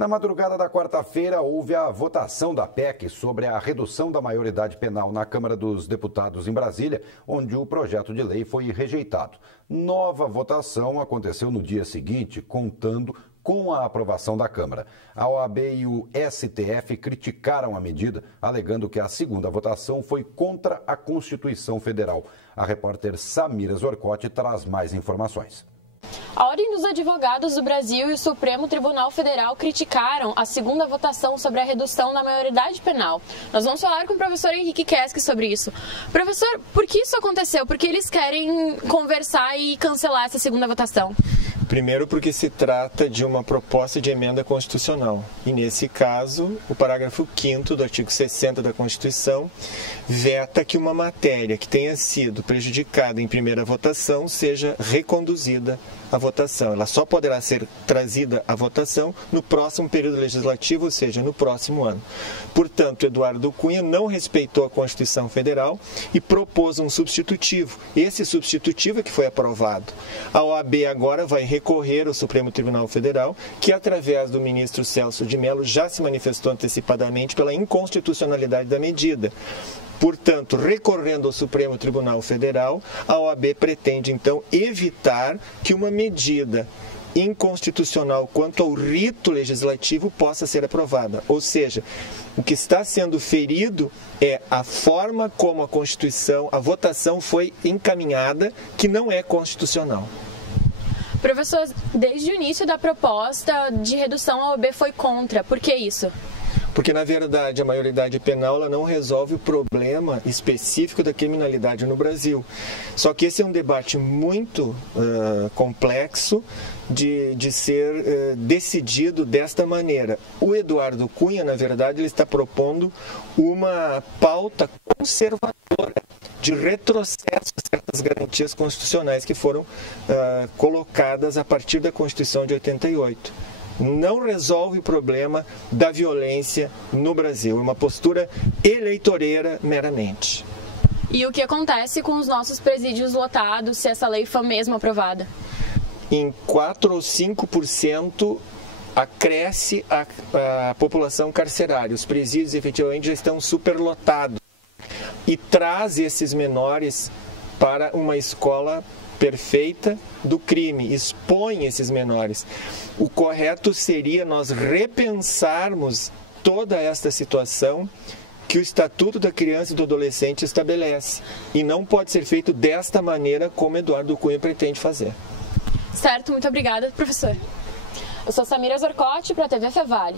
Na madrugada da quarta-feira, houve a votação da PEC sobre a redução da maioridade penal na Câmara dos Deputados em Brasília, onde o projeto de lei foi rejeitado. Nova votação aconteceu no dia seguinte, contando com a aprovação da Câmara. A OAB e o STF criticaram a medida, alegando que a segunda votação foi contra a Constituição Federal. A repórter Samira Zorcotti traz mais informações. A Ordem dos Advogados do Brasil e o Supremo Tribunal Federal criticaram a segunda votação sobre a redução da maioridade penal. Nós vamos falar com o professor Henrique Keski sobre isso. Professor, por que isso aconteceu? Por que eles querem conversar e cancelar essa segunda votação? Primeiro porque se trata de uma proposta de emenda constitucional. E nesse caso, o parágrafo 5º do artigo 60 da Constituição veta que uma matéria que tenha sido prejudicada em primeira votação seja reconduzida à votação. Ela só poderá ser trazida à votação no próximo período legislativo, ou seja, no próximo ano. Portanto, Eduardo Cunha não respeitou a Constituição Federal e propôs um substitutivo. Esse substitutivo é que foi aprovado. A OAB agora vai recorrer ao Supremo Tribunal Federal, que através do ministro Celso de Mello já se manifestou antecipadamente pela inconstitucionalidade da medida. Portanto, recorrendo ao Supremo Tribunal Federal, a OAB pretende, então, evitar que uma medida inconstitucional quanto ao rito legislativo possa ser aprovada. Ou seja, o que está sendo ferido é a forma como a Constituição, a votação foi encaminhada, que não é constitucional. Professor, desde o início da proposta de redução, a OAB foi contra. Por que isso? Porque, na verdade, a maioridade penal ela não resolve o problema específico da criminalidade no Brasil. Só que esse é um debate muito complexo de ser decidido desta maneira. O Eduardo Cunha, na verdade, ele está propondo uma pauta conservadora de retrocesso a certas garantias constitucionais que foram colocadas a partir da Constituição de 88. Não resolve o problema da violência no Brasil. É uma postura eleitoreira meramente. E o que acontece com os nossos presídios lotados se essa lei for mesmo aprovada? Em 4 ou 5% acresce a população carcerária. Os presídios efetivamente já estão superlotados. E traz esses menores para uma escola perfeita do crime, expõe esses menores. O correto seria nós repensarmos toda esta situação que o Estatuto da Criança e do Adolescente estabelece. E não pode ser feito desta maneira como Eduardo Cunha pretende fazer. Certo, muito obrigada, professor. Eu sou Samira Zorcotti para a TV Fevale.